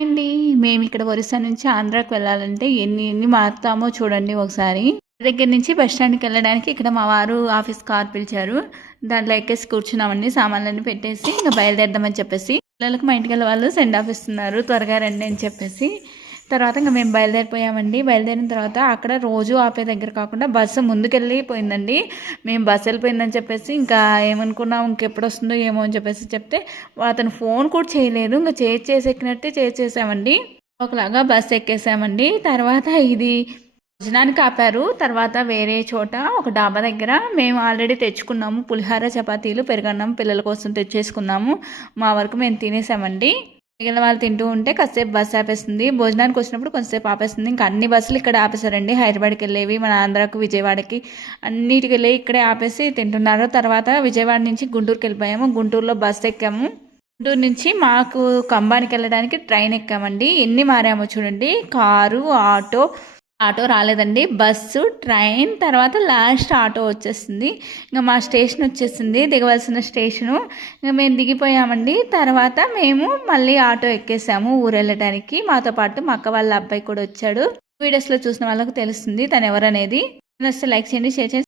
అండి. మేమిక్కడ ఒరిస్సా నుంచి ఆంధ్రాకి వెళ్ళాలంటే ఎన్ని మారుతామో చూడండి ఒకసారి. దగ్గర నుంచి బస్ స్టాండ్‌కెళ్ళడానికి ఇక్కడ మా వారు ఆఫీస్ కార్ పిలిచారు. దాంట్లో ఎక్కేసి కూర్చున్నామండి. సామాన్లన్నీ పెట్టేసి ఇంక బయలుదేరదామని చెప్పేసి. పిల్లలకి మా ఇంటికెళ్ళే వాళ్ళు సెండ్ ఆఫ్ ఇస్తున్నారు. త్వరగా రండి అని చెప్పేసి. తర్వాత ఇంక మేము బయలుదేరిపోయామండి. బయలుదేరిన తర్వాత అక్కడ రోజు ఆపే దగ్గర కాకుండా బస్సు ముందుకెళ్ళిపోయిందండి. మేము బస్సు వెళ్ళిపోయిందని చెప్పేసి ఇంకా ఏమనుకున్నాం ఇంకెప్పుడొస్తుందో ఏమో అని చెప్పేసి చెప్తే అతను ఫోన్ కూడా చేయలేదు. ఇంక చేసెక్కినట్టే చేసేసామండి. ఒకలాగా బస్సు ఎక్కేసామండి. తర్వాత ఇది భోజనానికి ఆపారు. తర్వాత వేరే చోట ఒక డాబా దగ్గర మేము ఆల్రెడీ తెచ్చుకున్నాము. పులిహోర, చపాతీలు, పెరుగన్నం పిల్లల కోసం తెచ్చేసుకున్నాము. మా వరకు మేము తినేసామండి. మిగిలిన వాళ్ళు తింటూ ఉంటే కాసేపు బస్సు ఆపేస్తుంది. భోజనానికి వచ్చినప్పుడు కొంతసేపు ఆపేస్తుంది. ఇంకా అన్ని బస్సులు ఇక్కడ ఆపేశారండి. హైదరాబాద్కి వెళ్ళేవి, మన ఆంధ్రాకు, విజయవాడకి అన్నిటికి వెళ్ళి ఇక్కడే ఆపేసి తింటున్నారు. తర్వాత విజయవాడ నుంచి గుంటూరుకి వెళ్ళిపోయాము. గుంటూరులో బస్సు ఎక్కాము. గుంటూరు నుంచి మాకు కంబానికి వెళ్ళడానికి ట్రైన్ ఎక్కామండి. ఎన్ని మారామో చూడండి. కారు, ఆటో రాలేదండి. బస్సు, ట్రైన్, తర్వాత లాస్ట్ ఆటో వచ్చేసింది. ఇంకా మా స్టేషన్ వచ్చేసింది, దిగవలసిన స్టేషను. ఇంకా మేము దిగిపోయామండి. తర్వాత మేము మళ్ళీ ఆటో ఎక్కేసాము ఊరు వెళ్ళడానికి. మాతో పాటు మా అక్క వాళ్ళ అబ్బాయి కూడా వచ్చాడు. వీడియోస్లో చూసిన వాళ్ళకు తెలుస్తుంది తను ఎవరనేది. నచ్చితే లైక్ చేయండి, షేర్ చేయండి.